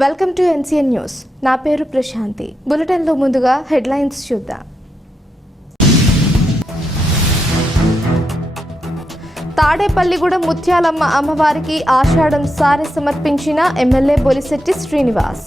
Welcome to NCN news. నా పేరు ప్రశాంతి. బులెటిన్లో ముందుగా హెడ్లైన్స్ చూద్దాం. తాడేపల్లిగూడెం ముత్యాలమ్మ అమ్మవారికి ఆషాఢం సారె సమర్పించిన ఎమ్మెల్యే బొలిశెట్టి శ్రీనివాస్.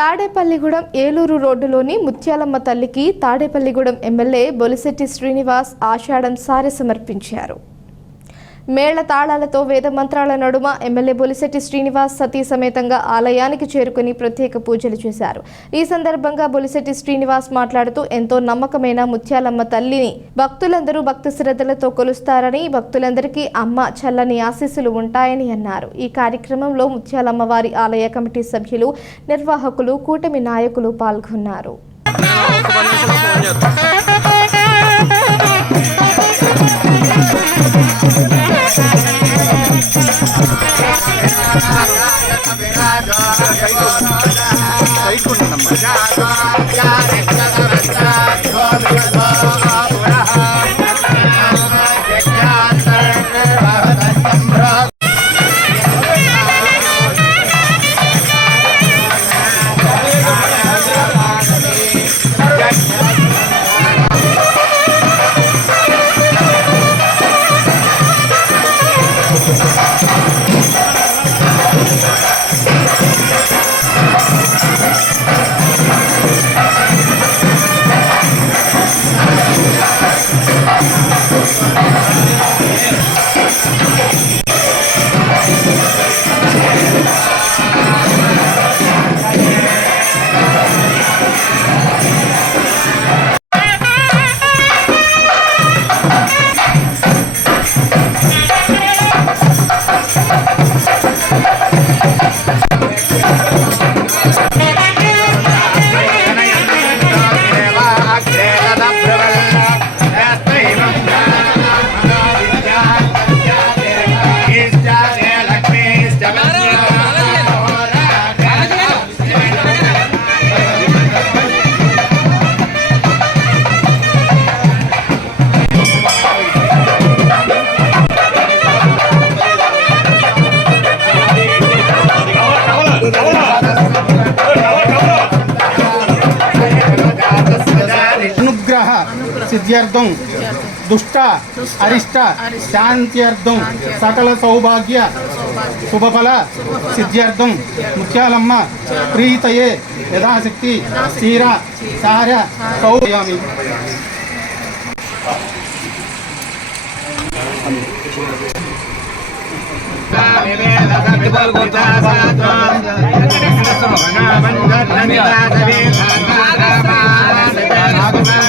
తాడేపల్లిగూడెం ఏలూరు రోడ్డులోని ముత్యాలమ్మ తల్లికి తాడేపల్లిగూడెం ఎమ్మెల్యే బొలిశెట్టి శ్రీనివాస్ ఆషాఢం సారె సమర్పించారు. మేళ తాళాలతో వేద మంత్రాల నడుమ ఎమ్మెల్యే బొలిశెట్టి శ్రీనివాస్ సతీ సమేతంగా ఆలయానికి చేరుకుని ప్రత్యేక పూజలు చేశారు. ఈ సందర్భంగా బొలిశెట్టి శ్రీనివాస్ మాట్లాడుతూ ఎంతో నమ్మకమైన ముత్యాలమ్మ తల్లిని భక్తులందరూ భక్తి శ్రద్ధలతో కొలుస్తారని భక్తులందరికీ అమ్మ చల్లని ఆశీస్సులు ఉంటాయని అన్నారు. ఈ కార్యక్రమంలో ముత్యాలమ్మ వారి ఆలయ కమిటీ సభ్యులు నిర్వాహకులు కూటమి నాయకులు పాల్గొన్నారు. కైకుండమ్మ Dad. సిద్ధ్యర్థం దుష్ట అరిష్ట శాంత్యర్థం సకల సౌభాగ్య శుభఫల సిద్ధ్యర్థం ముత్యాలమ్మ ప్రీతయే యథాశక్తి స్థిర సార సౌయామి స్థిరవార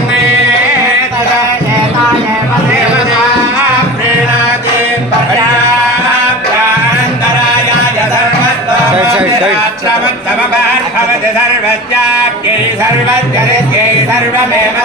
మే తదేతాయ దేవతా ప్రీణాతి పర్యాప్రానందరాయాయ ధర్మత్వమభవతి సర్వజ్ఞాఖ్యై సర్వజ్ఞరిత్యై సర్వమేవ